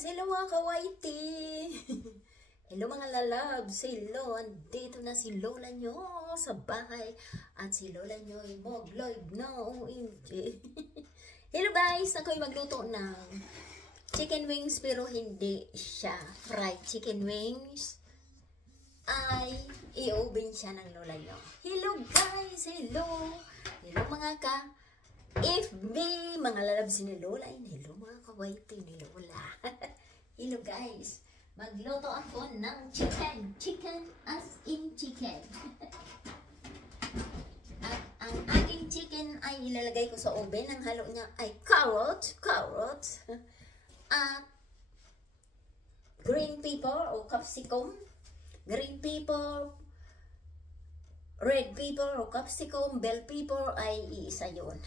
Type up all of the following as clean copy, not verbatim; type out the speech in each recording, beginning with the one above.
loves! Hello mga kawaiti! Hello mga lalabs! Hello! Andito na si Lola nyo sa bahay. At si Lola nyo ay mag-live na. Hello guys! Ako'y magluto ng chicken wings pero hindi siya fried chicken wings. Ay i-oven siya ng Lola nyo. Hello guys! Hello! Hello mga FB, mga lalabs ni Lola. Hello mga kawaiti ni Lola. Hello guys. Magluto ako ng chicken. Chicken as in chicken. At ang aking chicken ay ilalagay ko sa oven. Ang halo niya ay carrot. At green pepper o capsicum. Green pepper, red pepper o capsicum, bell pepper ay iisa yun.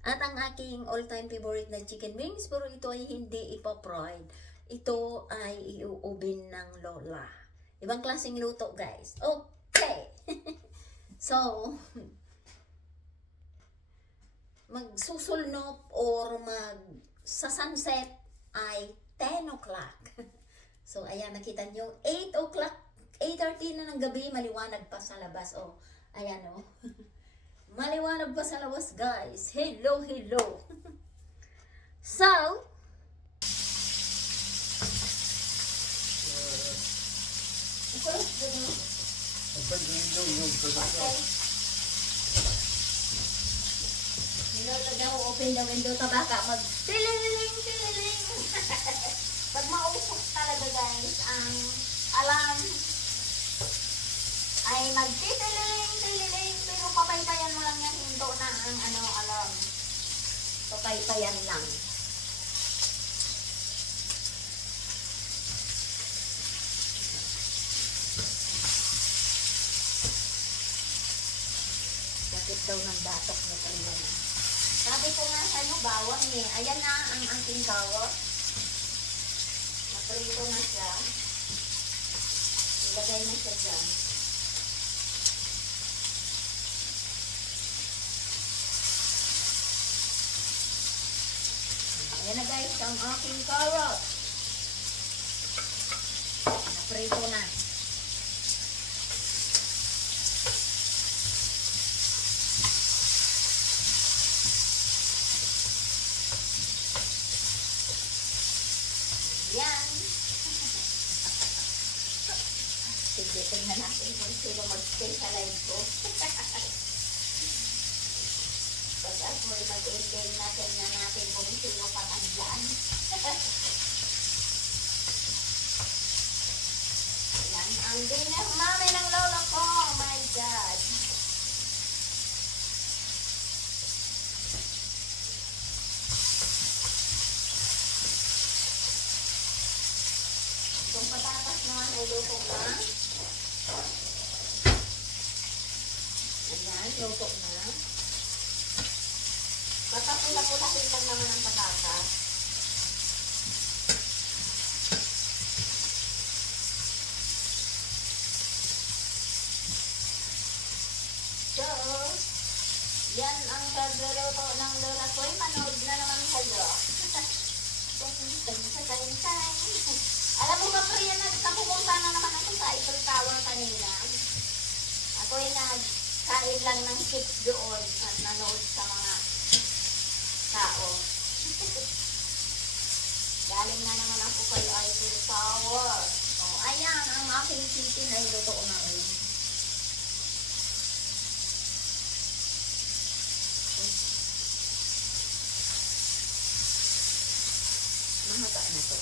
At ang aking all-time favorite na chicken wings, pero ito ay hindi ipa-fried. Ito ay i-oven ng Lola. Ibang klaseng luto guys. Okay! So, magsusulnop or sa sunset ay 10 o'clock. So, ayan, nakita nyo, 8 o'clock, 8:30 na ng gabi, maliwanag pa sa labas. Oh, ayan oh. Maliwanag pa sa labas, guys. Hello, hello. So, okay. Open the window, tabaka mag-tililing. Pag mausok talaga, guys, ang alam ay magtitiling, pero papaypayan mo lang yan, hinto na ang alam. Papaypayan lang. Sakit daw ng batok mo kanina. Sabi ko nga sa'yo, bawang eh. Ayan na ang aking carrot. Naprito na siya. Ilagay na siya dyan. Ayan na guys, ang aking carrot. Naprito na. Ayan. Sige, tingnan natin kung sino mag-stay sa live ko. Pag ako'y mag-ending natin na natin kung sino pang andyan. Yan ang dinner mami ng lola ko. Oh my God. Itong patatas naman ay luto na. Ayan, luto na. Basta pula-pulahin lang naman ang patatas. So, yan ang pagluluto ng lola ko. Manood na naman kayo. Alam mo ba, Priya, nagkapumunta na naman ako sa Eiffel Tower kanina. Ako ay nagkain lang ng chips doon at nanood sa mga tao. Galing na naman ako kay Eiffel Tower. So, ayan, ang aking chicken ay luto na rin. Mahaba na to.